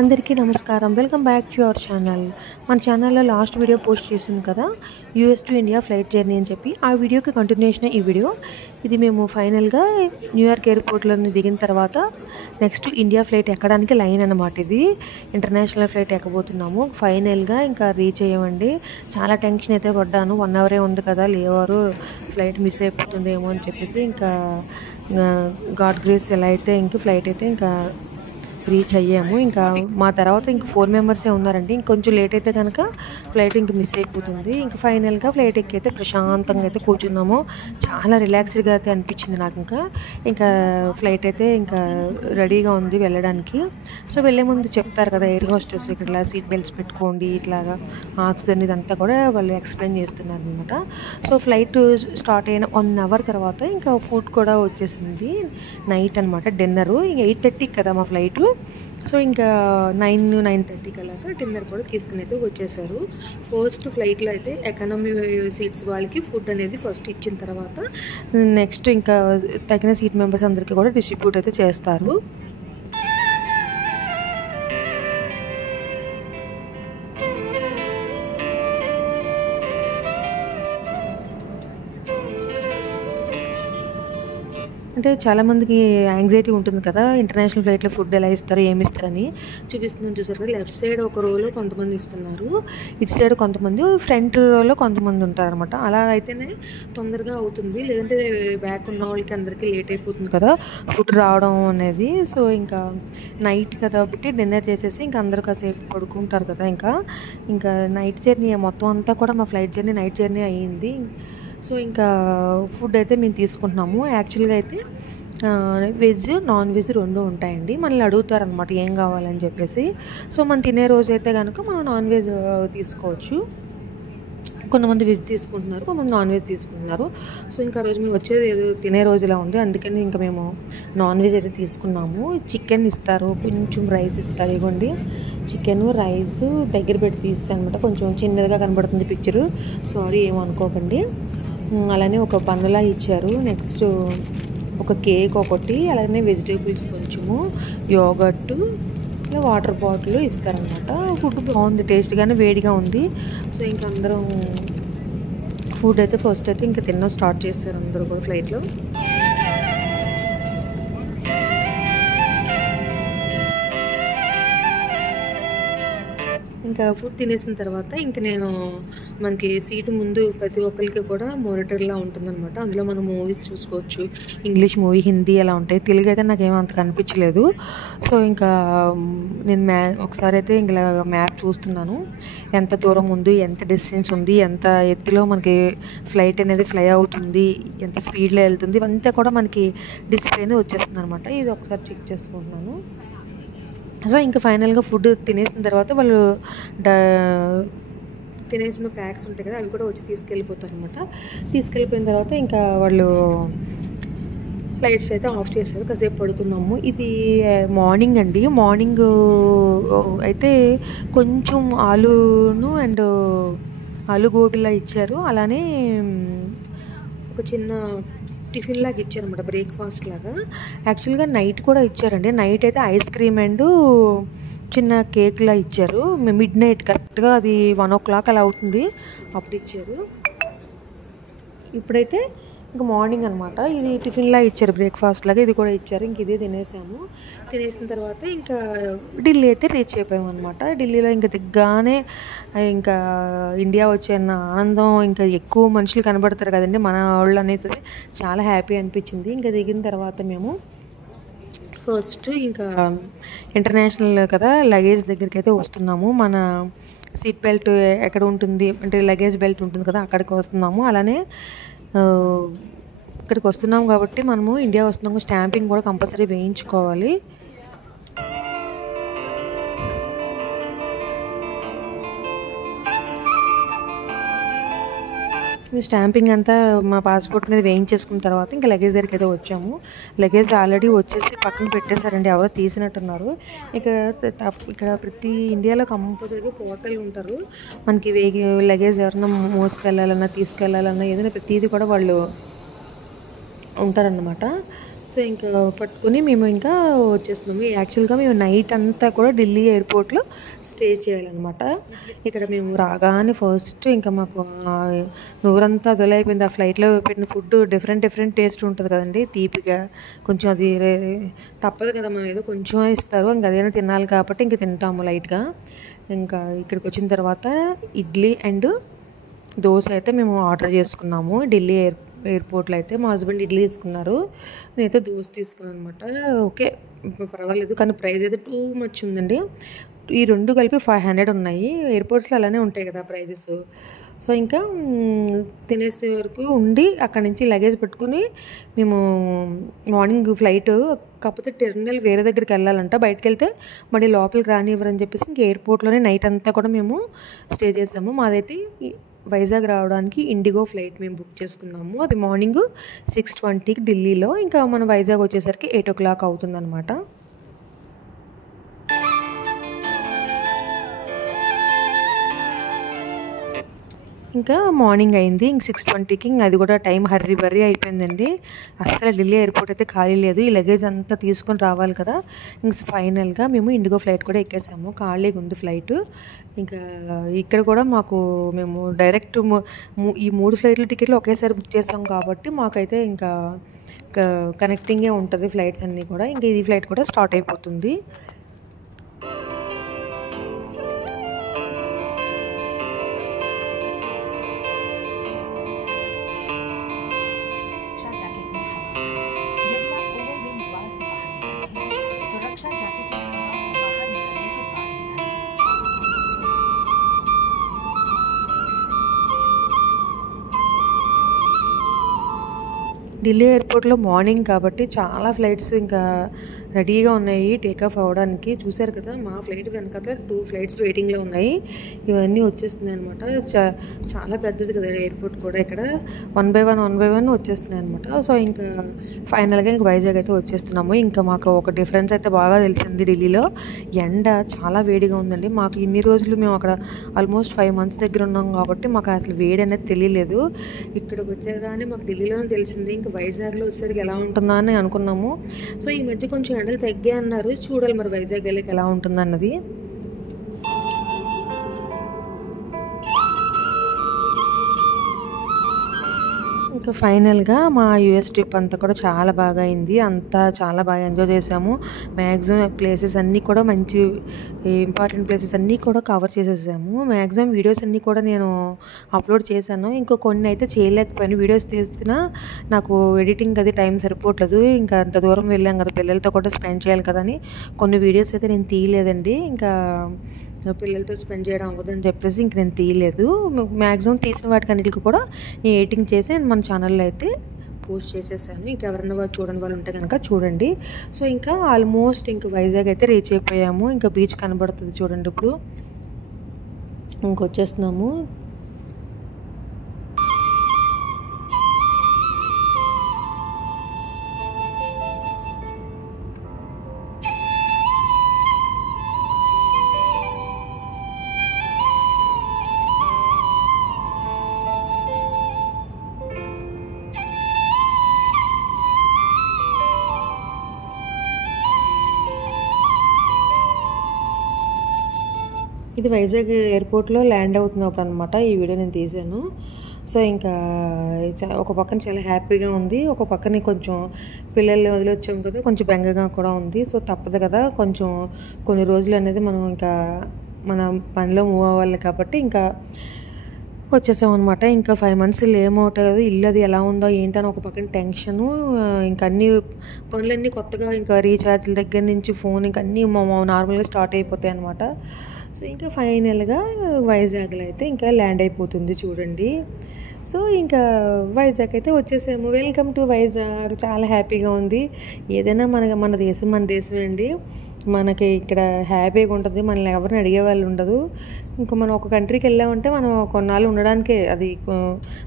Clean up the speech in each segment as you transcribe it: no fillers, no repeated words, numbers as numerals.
అందరికీ నమస్కారం. Welcome back to our channel. మన ఛానల్లో లాస్ట్ వీడియో పోస్ట్ చేసింది కదా, US to India flight journey అని చెప్పి. ఆ వీడియోకి కంటిన్యూషన్ ఈ వీడియో. ఇది మేము ఫైనల్గా న్యూయార్క్ ఎయిర్పోర్ట్లో దిగిన తర్వాత నెక్స్ట్ ఇండియా ఫ్లైట్ ఎక్కడానికి లైన్ అనమాట. ఇది ఇంటర్నేషనల్ ఫ్లైట్ ఎక్కబోతున్నాము. ఫైనల్గా ఇంకా రీచ్ అయ్యామండి. చాలా టెన్షన్ అయితే పడ్డాను. 1 అవరే ఉంది కదా, లేవారు ఫ్లైట్ మిస్ అయిపోతుందేమో అని చెప్పేసి. ఇంకా గాడ్ గ్రేస్ ఎలా అయితే ఇంక ఫ్లైట్ అయితే ఇంకా రీచ్ అయ్యాము. ఇంకా మా తర్వాత ఇంక 4 మెంబర్సే ఉన్నారండి. ఇంకొంచెం లేట్ అయితే కనుక ఫ్లైట్ ఇంక మిస్ అయిపోతుంది. ఇంక ఫైనల్గా ఫ్లైట్ ఎక్కి అయితే ప్రశాంతంగా అయితే కూర్చున్నాము. చాలా రిలాక్స్డ్గా అయితే అనిపించింది నాకు. ఇంకా ఫ్లైట్ అయితే ఇంకా రెడీగా ఉంది వెళ్ళడానికి. సో వెళ్ళే ముందు చెప్తారు కదా ఎయిర్ హోస్టెస్, ఇక్కడ సీట్ బెల్ట్స్ పెట్టుకోండి, ఇట్లాగా ఆక్సిజన్ ఇదంతా కూడా వాళ్ళు ఎక్స్ప్లెయిన్ చేస్తున్నారు అనమాట. సో ఫ్లైట్ స్టార్ట్ అయిన 1 అవర్ తర్వాత ఇంకా ఫుడ్ కూడా వచ్చేసింది. నైట్ అనమాట డిన్నరు. 8:30 కదా మా ఫ్లైటు. సో ఇంకా 9-9:30 అలాగా డిన్నర్ కూడా తీసుకుని అయితే వచ్చేసారు. ఫస్ట్ ఫ్లైట్లో అయితే ఎకానమీ సీట్స్ వాళ్ళకి ఫుడ్ అనేది ఫస్ట్ ఇచ్చిన తర్వాత నెక్స్ట్ ఇంకా తగిన సీట్ మెంబర్స్ అందరికీ కూడా డిస్ట్రిబ్యూట్ అయితే చేస్తారు. అంటే చాలామందికి యాంగ్జైటీ ఉంటుంది కదా, ఇంటర్నేషనల్ ఫ్లైట్లో ఫుడ్ ఎలా ఇస్తారు, ఏమి ఇస్తారని. చూపిస్తున్నాను చూసారు కదా, లెఫ్ట్ సైడ్ ఒక రోలో కొంతమంది ఇస్తున్నారు, ఇటు సైడ్ కొంతమంది, ఫ్రంట్ రోలో కొంతమంది ఉంటారనమాట. అలా అయితేనే తొందరగా అవుతుంది, లేదంటే బ్యాక్ ఉన్న వాళ్ళకి అందరికీ లేట్ అయిపోతుంది కదా ఫుడ్ రావడం అనేది. సో ఇంకా నైట్ కదా కాబట్టి డిన్నర్ చేసేసి ఇంకా అందరూ కాసేపు పడుకుంటారు కదా. ఇంకా నైట్ జర్నీ మొత్తం అంతా కూడా మా ఫ్లైట్ జర్నీ నైట్ జర్నీ అయ్యింది. సో ఇంకా ఫుడ్ అయితే మేము తీసుకుంటున్నాము. యాక్చువల్గా అయితే వెజ్ నాన్ వెజ్ 2 ఉంటాయండి. మనల్ని అడుగుతారనమాట ఏం కావాలని చెప్పేసి. సో మనం తినే రోజు అయితే కనుక మనం నాన్ వెజ్ తీసుకోవచ్చు. కొంతమంది వెజ్ తీసుకుంటున్నారు, కొంతమంది నాన్ వెజ్ తీసుకుంటున్నారు. సో ఇంకా రోజు మేము వచ్చేది ఏదో తినే రోజులా ఉంది, అందుకని ఇంకా మేము నాన్ వెజ్ అయితే తీసుకున్నాము. చికెన్ ఇస్తారు, కొంచెం రైస్ ఇస్తారు. ఇవ్వండి చికెన్ రైస్ దగ్గర పెట్టి తీస్తాను అనమాట. కొంచెం చిన్నదిగా కనబడుతుంది పిక్చరు, సారీ ఏమనుకోకండి. అలానే ఒక బన్నలా ఇచ్చారు. నెక్స్ట్ ఒక కేక్ ఒకటి, అలానే వెజిటేబుల్స్ కొంచెము, యోగర్టు, వాటర్ బాటిల్ ఇస్తారనమాట. ఫుడ్ బాగుంది, టేస్ట్గానే వేడిగా ఉంది. సో ఇంకా అందరం ఫుడ్ అయితే ఫస్ట్ అయితే ఇంకా తినడం స్టార్ట్ చేశారు అందరూ కూడా ఫ్లైట్లో. ఇంకా ఫుడ్ తినేసిన తర్వాత ఇంక నేను మనకి సీటు ముందు ప్రతి ఒక్కరికి కూడా మానిటర్లా ఉంటుందన్నమాట. అందులో మనం మూవీస్ చూసుకోవచ్చు. ఇంగ్లీష్ మూవీ, హిందీ అలా ఉంటాయి. తెలుగు అయితే నాకేమో అంత కనిపించలేదు. సో ఇంకా నేను ఒకసారి అయితే ఇంకా మ్యాప్ చూస్తున్నాను, ఎంత దూరం ఉంది, ఎంత డిస్టెన్స్ ఉంది, ఎంత ఎత్తులో మనకి ఫ్లైట్ అనేది ఫ్లై అవుతుంది, ఎంత స్పీడ్లో వెళ్తుంది, ఇవంతా కూడా మనకి డిస్ప్లే అనేది వచ్చేస్తుంది అనమాట. ఇది ఒకసారి చెక్ చేసుకుంటున్నాను. సో ఇంకా ఫైనల్గా ఫుడ్ తినేసిన తర్వాత వాళ్ళు తినేసిన ప్యాక్స్ ఉంటాయి కదా, అవి కూడా వచ్చి తీసుకెళ్ళిపోతారు అనమాట. తీసుకెళ్ళిపోయిన తర్వాత ఇంకా వాళ్ళు లైట్స్ అయితే ఆఫ్ చేశారు. కాసేపు పడుకున్నాము. ఇది మార్నింగ్ అండి. మార్నింగ్ అయితే కొంచెం ఆలూను అండ్ ఆలు గోబీలా ఇచ్చారు. అలానే ఒక చిన్న టిఫిన్ లాగా ఇచ్చారనమాట, బ్రేక్ఫాస్ట్ లాగా. యాక్చువల్గా నైట్ కూడా ఇచ్చారండి. నైట్ అయితే ఐస్ క్రీమ్ అండ్ చిన్న కేక్లా ఇచ్చారు. మిడ్ నైట్ కరెక్ట్గా అది 1 o'clock అలా అవుతుంది, అప్పుడు ఇచ్చారు. ఇప్పుడైతే ఇంకా మార్నింగ్ అనమాట. ఇది టిఫిన్లా ఇచ్చారు, బ్రేక్ఫాస్ట్ లాగా ఇది కూడా ఇచ్చారు. ఇంక ఇది తినేసాము. తినేసిన తర్వాత ఇంకా ఢిల్లీ అయితే రీచ్ అయిపోయాము అనమాట. ఢిల్లీలో ఇంకా దిగ్గానే ఇంకా ఇండియా వచ్చేన్న ఆనందం, ఇంకా ఎక్కువ మనుషులు కనబడతారు కదండి మన వాళ్ళు అనేది, చాలా హ్యాపీ అనిపించింది. ఇంకా దిగిన తర్వాత మేము ఫస్ట్ ఇంకా ఇంటర్నేషనల్ కదా లగేజ్ దగ్గరికి అయితే వస్తున్నాము. మన సీట్ బెల్ట్ ఎక్కడ ఉంటుంది అంటే లగేజ్ బెల్ట్ ఉంటుంది కదా, అక్కడికి వస్తున్నాము. అలానే ఇక్కడికి వస్తున్నాం కాబట్టి మనము ఇండియా వస్తున్నాము, స్టాంపింగ్ కూడా కంపల్సరీ వేయించుకోవాలి. స్టాంపింగ్ అంతా మా పాస్పోర్ట్ మీద వేయించేసుకున్న తర్వాత ఇంకా లగేజ్ దగ్గరికి అయితే వచ్చాము. లగేజ్ ఆల్రెడీ వచ్చేసి పక్కన పెట్టేశారండి, ఎవరో తీసినట్టున్నారు. ఇక్కడ ప్రతి ఇండియాలో కంపల్సరీగా పోర్టల్ ఉంటారు. మనకి లగేజ్ ఎవరైనా మోసుకెళ్ళాలన్నా తీసుకెళ్ళాలన్నా ఏదైనా ప్రతిదీ కూడా వాళ్ళు ఉంటారన్నమాట. సో ఇంకా పట్టుకొని మేము ఇంకా వచ్చేస్తున్నాము. యాక్చువల్గా మేము నైట్ అంతా కూడా ఢిల్లీ ఎయిర్పోర్ట్లో స్టే చేయాలన్నమాట. ఇక్కడ మేము రాగానే ఫస్ట్ ఇంకా మాకు నోరంతా అదలైపోయింది. ఆ ఫ్లైట్లో పెట్టిన ఫుడ్ డిఫరెంట్ టేస్ట్ ఉంటుంది కదండి, తీపిగా కొంచెం. అది తప్పదు కదా, మనం ఏదో కొంచెం ఇస్తారు, ఇంకా అదైనా తినాలి కాబట్టి ఇంక తింటాము లైట్గా. ఇంకా ఇక్కడికి వచ్చిన తర్వాత ఇడ్లీ అండ్ దోశ అయితే మేము ఆర్డర్ చేసుకున్నాము. ఢిల్లీ ఎయిర్పోర్ట్లో అయితే మా హస్బెండ్ ఇడ్లీ తీసుకున్నారు, నేనైతే దోశ తీసుకున్నాను అనమాట. ఓకే, పర్వాలేదు, కానీ ప్రైస్ అయితే టూ మచ్ ఉందండి. ఈ రెండు కలిపి 500 ఉన్నాయి. ఎయిర్పోర్ట్స్లో అలానే ఉంటాయి కదా ప్రైజెస్. సో ఇంకా తినేసే వరకు ఉండి అక్కడి నుంచి లగేజ్ పెట్టుకుని మేము మార్నింగ్ ఫ్లైట్, కాకపోతే టెర్మినల్ వేరే దగ్గరికి వెళ్ళాలంట, బయటకు వెళ్తే మళ్ళీ లోపలికి రానివ్వరని చెప్పేసి ఇంక ఎయిర్పోర్ట్లోనే నైట్ అంతా కూడా మేము స్టే చేసాము. మాదైతే వైజాగ్ రావడానికి ఇండిగో ఫ్లైట్ మేము బుక్ చేసుకున్నాము. అది మార్నింగ్ 6:20కి ఢిల్లీలో, ఇంకా మన వైజాగ్ వచ్చేసరికి 8 o'clock అవుతుందన్నమాట. ఇంకా మార్నింగ్ అయింది, ఇంక 6:20కి. ఇంక అది కూడా టైం హర్రీ బర్రీ అయిపోయిందండి. అస్సలు ఢిల్లీ ఎయిర్పోర్ట్ అయితే ఖాళీ లేదు. ఈ లగేజ్ అంతా తీసుకొని రావాలి కదా. ఇంక ఫైనల్గా మేము ఇండిగో ఫ్లైట్ కూడా ఎక్కేసాము. ఖాళీగా ఉంది ఫ్లైట్. ఇంకా ఇక్కడ కూడా మాకు మేము డైరెక్ట్ ఈ 3 ఫ్లైట్ల టికెట్లు ఒకేసారి బుక్ చేసాం కాబట్టి మాకైతే ఇంకా కనెక్టింగే ఉంటుంది ఫ్లైట్స్ అన్నీ కూడా. ఇంకా ఈ ఫ్లైట్ కూడా స్టార్ట్ అయిపోతుంది. ఢిల్లీ ఎయిర్పోర్ట్లో మార్నింగ్ కాబట్టి చాలా ఫ్లైట్స్ ఇంకా రెడీగా ఉన్నాయి టేకాఫ్ అవ్వడానికి. చూశారు కదా, మా ఫ్లైట్ వెనకాల 2 ఫ్లైట్స్ వెయిటింగ్లో ఉన్నాయి. ఇవన్నీ వచ్చేస్తున్నాయి అనమాట. చాలా పెద్దది కదా ఎయిర్పోర్ట్ కూడా. ఇక్కడ 1 by 1 వచ్చేస్తున్నాయి అనమాట. సో ఇంకా ఫైనల్గా ఇంక వైజాగ్ అయితే వచ్చేస్తున్నాము. ఇంకా మాకు ఒక డిఫరెన్స్ అయితే బాగా తెలిసింది. ఢిల్లీలో ఎండ చాలా వేడిగా ఉందండి. మాకు ఇన్ని రోజులు మేము అక్కడ ఆల్మోస్ట్ 5 months దగ్గర ఉన్నాం కాబట్టి మాకు అసలు వేడి అనేది తెలియలేదు. ఇక్కడికి వచ్చేగానే మాకు ఢిల్లీలోనే తెలిసింది. ఇంకా వైజాగ్లో వచ్చేసరికి ఎలా ఉంటుందా అని అనుకున్నాము. సో ఈ మధ్య కొంచెం ఎండలు తగ్గాయి అన్నారు. చూడాలి మరి వైజాగ్ వెళ్ళకి ఎలా ఉంటుందన్నది. ఇంకా ఫైనల్గా మా యూఎస్ ట్రిప్ అంతా కూడా చాలా బాగా అయింది. అంతా చాలా బాగా ఎంజాయ్ చేసాము. మ్యాక్సిమం ప్లేసెస్ అన్నీ కూడా మంచి ఇంపార్టెంట్ ప్లేసెస్ అన్నీ కూడా కవర్ చేసేసాము. మ్యాక్సిమం వీడియోస్ అన్నీ కూడా నేను అప్లోడ్ చేశాను. ఇంకో కొన్ని అయితే చేయలేకపోయాను. వీడియోస్ తీస్తున్నా నాకు ఎడిటింగ్ అది టైం సరిపోవట్లేదు. ఇంకా అంత దూరం వెళ్ళాం కదా, పిల్లలతో కూడా స్పెండ్ చేయాలి కదా అని కొన్ని వీడియోస్ అయితే నేను తీయలేదండి. ఇంకా పిల్లలతో స్పెండ్ చేయడం అవ్వదని చెప్పేసి ఇంక నేను తీయలేదు. మ్యాక్సిమం తీసిన వాటికి అన్నిటికి కూడా నేను ఎడిటింగ్ చేసి మన ఛానల్లో అయితే పోస్ట్ చేసేసాను. ఇంకా ఎవరైనా వాళ్ళు చూడని వాళ్ళు ఉంటే కనుక చూడండి. సో ఇంకా ఆల్మోస్ట్ ఇంకా వైజాగ్ అయితే రీచ్ అయిపోయాము. ఇంకా బీచ్ కనబడుతుంది చూడండి. ఇప్పుడు ఇంకొచ్చేస్తున్నాము. ఇది వైజాగ్ ఎయిర్పోర్ట్లో ల్యాండ్ అవుతున్నప్పుడు అనమాట ఈ వీడియో నేను తీశాను. సో ఇంకా ఒక పక్కన చాలా హ్యాపీగా ఉంది, ఒక పక్కన కొంచెం పిల్లల్ని వదిలొచ్చాము కదా, కొంచెం బెంగగా కూడా ఉంది. సో తప్పదు కదా, కొంచెం కొన్ని రోజులు అనేది మనం ఇంకా మన పనిలో మూవ్ అవ్వాలి కాబట్టి ఇంకా వచ్చేసాం అనమాట. ఇంకా 5 months ఏమవుతుంది, ఇల్లు అది ఎలా ఉందో ఏంటని ఒక పక్కన టెన్షను. ఇంకా అన్ని పనులన్నీ కొత్తగా ఇంకా రీఛార్జ్ల దగ్గర నుంచి ఫోన్ ఇంకా అన్నీ నార్మల్గా స్టార్ట్ అయిపోతాయి అనమాట. సో ఇంకా ఫైనల్గా వైజాగ్లో అయితే ఇంకా ల్యాండ్ అయిపోతుంది చూడండి. సో ఇంకా వైజాగ్ అయితే వచ్చేసాము. Welcome to Vizag. చాలా హ్యాపీగా ఉంది. ఏదైనా మన దేశం మన దేశమే అండి. మనకి ఇక్కడ హ్యాపీగా ఉంటుంది, మనల్ని ఎవరిని అడిగే వాళ్ళు ఉండదు. ఇంకా మనం ఒక కంట్రీకి వెళ్ళామంటే మనం కొన్నాళ్ళు ఉండడానికే, అది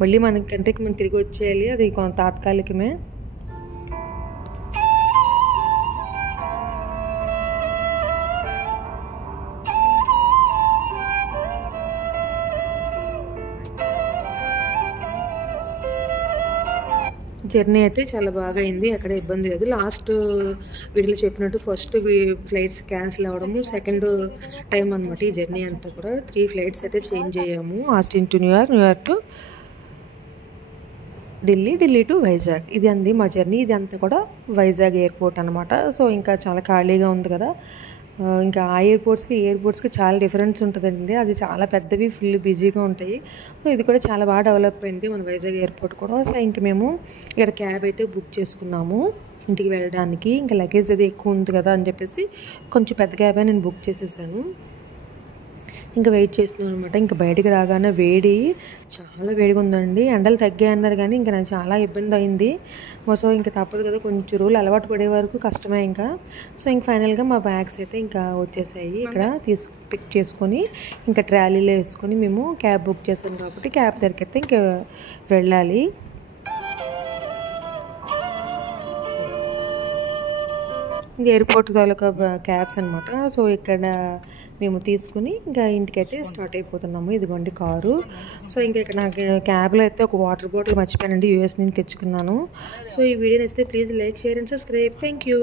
మళ్ళీ మన కంట్రీకి మనం తిరిగి వచ్చేయాలి, అది తాత్కాలికమే. జర్నీ అయితే చాలా బాగా అయింది. ఎక్కడ ఇబ్బంది లేదు. లాస్ట్ వీడియోలో చెప్పినట్టు ఫస్ట్ ఫ్లైట్స్ క్యాన్సిల్ అవ్వడము సెకండ్ టైం అనమాట ఈ జర్నీ అంతా కూడా. 3 ఫ్లైట్స్ అయితే చేంజ్ అయ్యాము. Austin to New York, New York to Delhi, Delhi to Vizag. ఇది అండి మా జర్నీ. ఇది అంతా కూడా వైజాగ్ ఎయిర్పోర్ట్ అనమాట. సో ఇంకా చాలా ఖాళీగా ఉంది కదా. ఇంకా ఆ ఎయిర్పోర్ట్స్కి చాలా డిఫరెన్స్ ఉంటుందండి. అది చాలా పెద్దవి, ఫుల్ బిజీగా ఉంటాయి. సో ఇది కూడా చాలా బాగా డెవలప్ అయింది మన వైజాగ్ ఎయిర్పోర్ట్ కూడా. సో ఇంక మేము ఇక్కడ క్యాబ్ అయితే బుక్ చేసుకున్నాము ఇంటికి వెళ్ళడానికి. ఇంకా లగేజ్ అది ఎక్కువ ఉంది కదా అని చెప్పేసి కొంచెం పెద్ద క్యాబే నేను బుక్ చేసేసాను. ఇంకా వెయిట్ చేస్తున్నాను అనమాట. ఇంకా బయటికి రాగానే వేడి, చాలా వేడిగా ఉందండి. ఎండలు తగ్గాయి అన్నారు కానీ ఇంకా నాకు చాలా ఇబ్బంది అయింది. సో ఇంకా తప్పదు కదా, కొంచెం రోజులు అలవాటు పడే వరకు కష్టమే ఇంకా. సో ఇంక ఫైనల్గా మా బ్యాగ్స్ అయితే ఇంకా వచ్చేసాయి. ఇక్కడ పిక్ చేసుకొని ఇంకా ట్రాలీలో వేసుకొని మేము క్యాబ్ బుక్ చేసాం కాబట్టి క్యాబ్ దగ్గరికి అయితే ఇంకా వెళ్ళాలి. ఇంకా ఎయిర్పోర్ట్ తాలూకా క్యాబ్స్ అనమాట. సో ఇక్కడ మేము తీసుకుని ఇంకా ఇంటికైతే స్టార్ట్ అయిపోతున్నాము. ఇదిగోండి కారు. సో ఇంకా ఇక్కడ నాకు క్యాబ్లో అయితే ఒక వాటర్ బాటిల్ మర్చిపోయానండి, యూఎస్ నుంచి తెచ్చుకున్నాను. సో ఈ వీడియో నచ్చితే please like, share and subscribe. Thank you.